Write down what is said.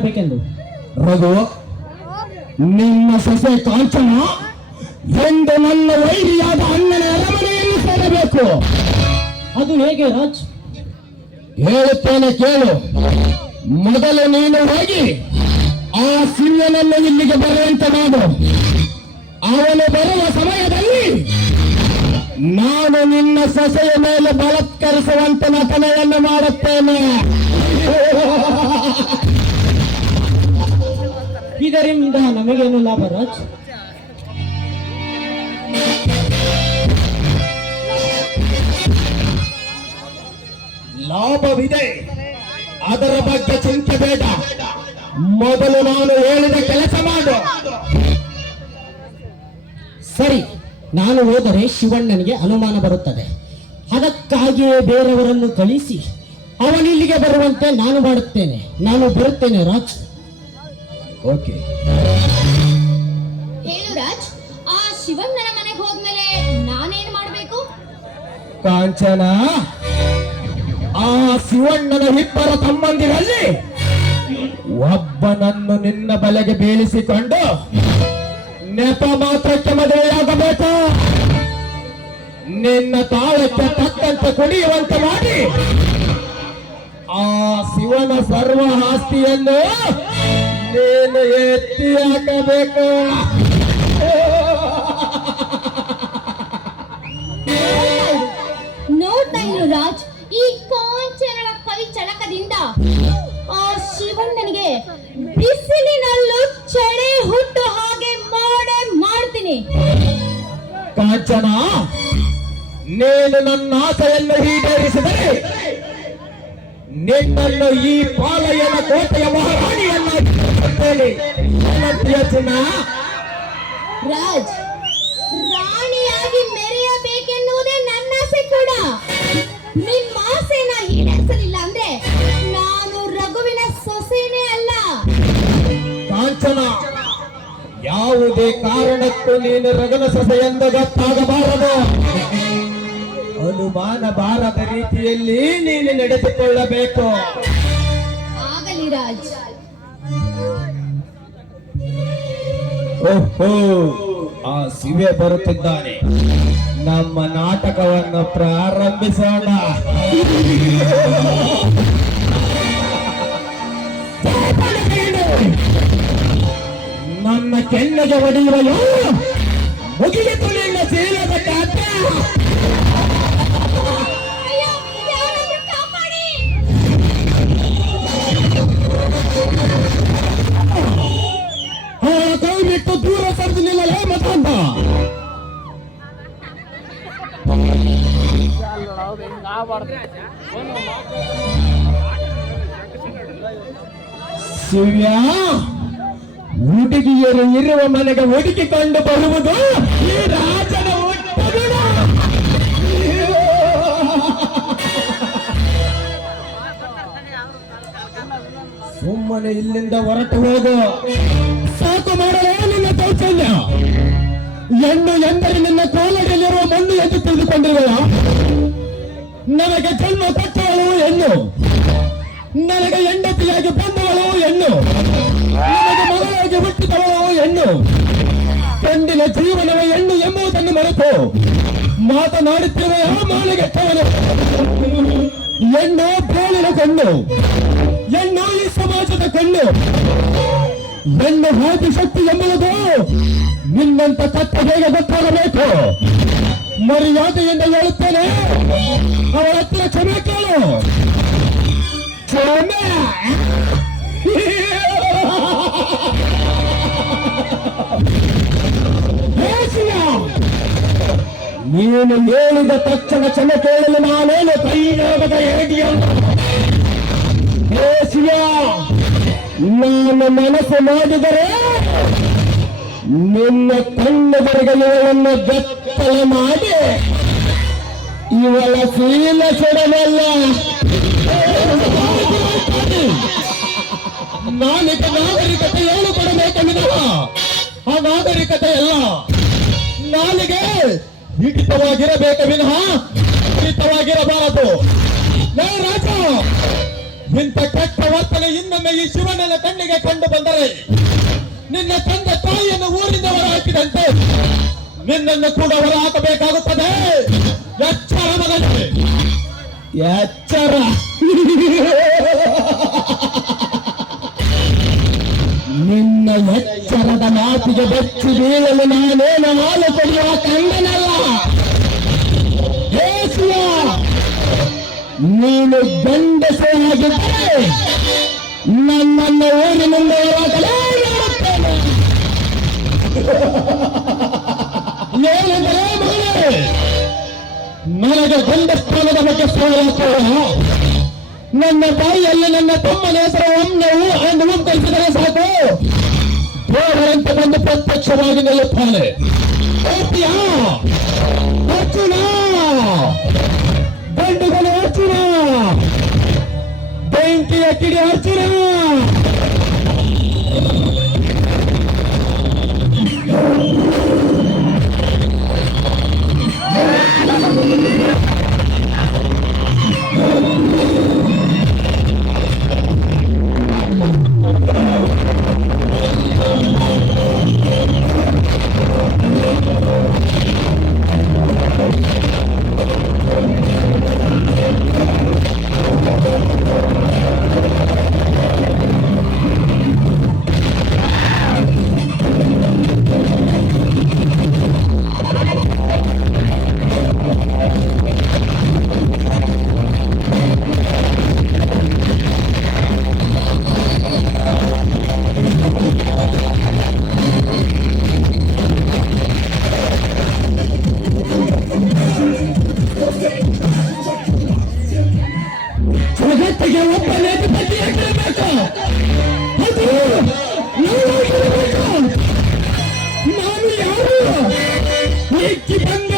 ಬೇಕೆಂದು. ರಘು, ನಿನ್ನ ಸೊಸೆ ಕಾಂಚನ ಎಂದು ನನ್ನ ವೈರಿಯಾದ ಅಣ್ಣನ ಅರಮನೆಯನ್ನು ಸೇರಬೇಕು. ಅದು ಹೇಗೆ ರಾಜ್? ಹೇಳುತ್ತೇನೆ ಕೇಳು. ಮೊದಲು ನೀನು ಹೋಗಿ ಆ ಸಿಂಹನನ್ನು ಇಲ್ಲಿಗೆ ಬರುವಂತೆ ಮಾಡು. ಅವನು ಬರುವ ಸಮಯದಲ್ಲಿ ನಾನು ನಿನ್ನ ಸೊಸೆಯ ಮೇಲೆ ಬಲಾತ್ಕರಿಸುವಂತೆ ನಟನೆಯನ್ನು ಮಾಡುತ್ತೇನೆ. ಇದರಿಂದ ನಮಗೇನು ಲಾಭ ರಾಜ್? ಲಾಭವಿದೆ, ಅದರ ಬಗ್ಗೆ ಚಿಂತೆ ಬೇಡ. ಮೊದಲು ನಾನು ಹೇಳಿದ ಕೆಲಸ ಮಾಡು. ಸರಿ, ನಾನು ಹೋದರೆ ಶಿವಣ್ಣನಿಗೆ ಅನುಮಾನ ಬರುತ್ತದೆ. ಅದಕ್ಕಾಗಿಯೇ ಬೇರೆಯವರನ್ನು ಕಳಿಸಿ ಅವನಿಲ್ಲಿಗೆ ಬರುವಂತೆ ನಾನು ಮಾಡುತ್ತೇನೆ. ನಾನು ಬರುತ್ತೇನೆ ರಾಜ್. ಓಕೆ. ಹೇಳು ರಾಜ್, ಆ ಶಿವಣ್ಣನ ಮನೆಗೆ ಹೋದ್ಮೇಲೆ ನಾನೇನ್ ಮಾಡ್ಬೇಕು? ಕಾಂಚನ, ಆ ಶಿವಣ್ಣನ ಇಬ್ಬರ ತಮ್ಮಂದಿರಲ್ಲಿ ಒಬ್ಬನನ್ನು ನಿನ್ನ ಬಲೆಗೆ ಬೀಳಿಸಿಕೊಂಡು ನೆಪ ಮಾತ್ರಕ್ಕೆ ಮದುವೆಯಾಗಬೇಕು. ನಿನ್ನ ತಾಳಕ್ಕೆ ತಕ್ಕಂತೆ ಕುಡಿಯುವಂತೆ ಮಾಡಿ ಆ ಶಿವನ ಸರ್ವ ಆಸ್ತಿಯನ್ನು ನೀನು ಎತ್ತಿ ಹಾಕಬೇಕು. ನೋಡ್ತಾ ಇರು ರಾಜ್, ಈ ಕಾಂಚನಳ ಕೈ ಚಳಕದಿಂದ ಆ ಶಿವಣ್ಣನಿಗೆ ಬಿಸಿಲಿನಲ್ಲೂ ಚಳಿ ಹುಟ್ಟು ಹಾಗೆ ಮಾಡ್ತೀನಿ. ಕಾಂಚನ, ನೀನು ನನ್ನ ಆಸೆಯನ್ನು ಈಡೇರಿಸಿದರೆ ನಿನ್ನನ್ನು ಈ ಪಾಲಯನ ಕೋಟೆಯ ಮಹಾರಾಣಿಯನ್ನಾಗಿ ರಾಜ್, ರಾಣಿಯಾಗಿ ಮೆರೆಯಬೇಕೆನ್ನುವುದೇ ನನ್ನ ಆಸೆ ಕೂಡ. ನಿಮ್ಮ ಆಸೆನ ಈಡೇರಿಸಲಿಲ್ಲ ಅಂದ್ರೆ ನಾನು ರಘುವಿನ ಸೊಸೆನೇ ಅಲ್ಲ. ಕಾಂಚನ, ಯಾವುದೇ ಕಾರಣಕ್ಕೂ ನೀನು ರಘುನ ಸೊಸೆ ಎಂದು ಗೊತ್ತಾಗಬಾರದು. ಅನುಮಾನ ಬಾರದ ರೀತಿಯಲ್ಲಿ ನೀನು ನಡೆದುಕೊಳ್ಳಬೇಕು. ಆಗಲಿ ರಾಜ್. ಓಹೋ, ಆ ಶಿವೆ ಬರುತ್ತಿದ್ದಾನೆ. ನಮ್ಮ ನಾಟಕವನ್ನು ಪ್ರಾರಂಭಿಸೋಣ. ನನ್ನ ಕೆನ್ನೆಗೆ ಹೊಡೆಯುವ ಮುಗಿಯಿತು ನಿನ್ನ ಸೇಲದ ಕಾಟ. ಅಯ್ಯೋ, ಯಾರಾದ್ರೂ ಕಾಪಾಡಿ. ಕೈ ಬಿಟ್ಟು ದೂರ ಸರಿದು ನಿಲ್ಲಲೇ ಮತ್ತೊಂದ. ಶಿವ್ಯ, ಹುಡುಗಿಯರು ಇರುವ ಮನೆಗೆ ಹುಡುಕಿಕೊಂಡು ಬರುವುದು ಈ ರಾಜನ ಹುಟ್ಟುಗುಣ. ಸುಮ್ಮನೆ ಇಲ್ಲಿಂದ ಹೊರಟು ಹೋಗು. ಸಾಕು ಮಾಡಲೇ ನಿನ್ನ ದೌರ್ಜನ್ಯ. ಹೆಣ್ಣು ಎಂದರೆ ನಿನ್ನ ಕೋಲದಲ್ಲಿರುವ ಮಣ್ಣು ಎಂದು ತಿಳಿದುಕೊಂಡಿರುವೆಯ? ನನಗೆ ಜನ್ಮ ಕೊಟ್ಟವಳು ಹೆಣ್ಣು, ನನಗೆ ಹೆಂಡತಿಯಾಗಿ ಬಂದವಳು ಹೆಣ್ಣು, ನನಗೆ ಮಗಳಾಗಿ ಹುಟ್ಟಿದವಳು ಹೆಣ್ಣು. ಗಂಡಿನ ಜೀವನವೇ ಹೆಣ್ಣು ಎಂಬುದನ್ನು ಮರೆತು ಮಾತನಾಡುತ್ತಿರುವ ಮಾಲಿಗೆಟ್ಟವನು. ಹೆಣ್ಣು ಬೇಲಿನ ಕಣ್ಣು, ಹೆಣ್ಣು ಈ ಸಮಾಜದ ಕಣ್ಣು. ಹೆಣ್ಣು ಹಾದಿ ಶಕ್ತಿ ಎಂಬುದು ನಿನ್ನಂತ ತತ್ತ ಹೇಗೆ ಗೊತ್ತಾಗಬೇಕು? ಮರ್ಯಾದೆಯಿಂದ ಹೇಳುತ್ತೇನೆ, ಅವಳ ಹತ್ರ ಕ್ಷಮೆ ಕೇಳು. ಕ್ಷಮೆ. ನೀನು ಹೇಳಿದ ತಕ್ಷಣ ಕ್ಷಮೆ ಕೇಳಲು ನಾನೇನು ಕೈನಾಗದ ಎರಡಿಯಲ್ಲ. ನಾನು ಮನಸ್ಸು ಮಾಡಿದರೆ ನಿನ್ನ ಕಣ್ಣುಗಳಿಗೆ ಇವಳನ್ನು ಬೆತ್ತಲ ಮಾಡಿ ಇವಳ ಶೀಲ ಸುಡಬಲ್ಲ. ನಾನೀಗ ನಾಗರಿಕತೆ ಏನು ಕೊಡಬೇಕೆಂದಿದವ? ಆ ನಾಗರಿಕತೆ ಎಲ್ಲ ನಾಲಿಗೆ ಹಿಡಿತವಾಗಿರಬೇಕು ವಿನಃ ಹಿಡಿತವಾಗಿರಬಾರದು. ರಾಜ, ಇಂಥ ಕೆಟ್ಟ ವರ್ತನೆ ಇನ್ನೊಮ್ಮೆ ಈ ಶಿವಣ್ಣನ ಕಣ್ಣಿಗೆ ಕಂಡು ಬಂದರೆ ನಿನ್ನ ತಂದೆ ತಾಯಿಯನ್ನು ಊರಿಂದ ಹೊರ ಹಾಕಿದಂತೆ ನಿನ್ನನ್ನು ಕೂಡ ಹೊರ ಹಾಕಬೇಕಾಗುತ್ತದೆ. ಎಚ್ಚರ ಮಗನೇ, ಎಚ್ಚರ. ನಿನ್ನ ಎಚ್ಚರದ ಮಾತಿಗೆ ಬೆಚ್ಚಿ ಬೀಳಲು ನಾನೇನು ಹಾಲು ಕೊಡುವ ಕಂಡನಲ್ಲ. ಏಸುವ, ನೀನು ಗಂಡಸೇ ಆಗಿದ್ದರೆ ನನ್ನನ್ನು ಊರಿನಿಂದ ಹೊರಗಡೆ ಮಾಡುತ್ತೇನೆ. ಏನೆಂದರೆ ಮಗನೇ, ನನಗೆ ಗಂಡಸ್ಥಾನದ ಬಗ್ಗೆ ಸೋಲಾಕೋಣ. ನನ್ನ ಬಾಯಿಯಲ್ಲಿ ನನ್ನ ತಮ್ಮನ ಹೆಸರು ಒಮ್ಮೆ ಎಂದು ಕಲಿಸಿದರೆ ಸಾಕು, ದೇವರಂತೆ ಬಂದು ಪ್ರತ್ಯಕ್ಷವಾಗಿ ನಿಲ್ಲುತ್ತಾನೆ. ಹೋಗ್ತೀಯಾ? ಅರ್ಜುನ, ಗಂಡುಗಳು ಅರ್ಜುನ, ಬೆಂಕಿಯ ಕಿಡಿ ಅರ್ಜುನ. ಜಗತ್ತಿಗೆ ಒಬ್ಬ ನೇತೃಪತಿಯಾಗಿರಬೇಕು. ಅದು ನಾನಾಗಿರಬೇಕು. ನಾನು ಯಾರು? ಏಕಿ ಬಂದ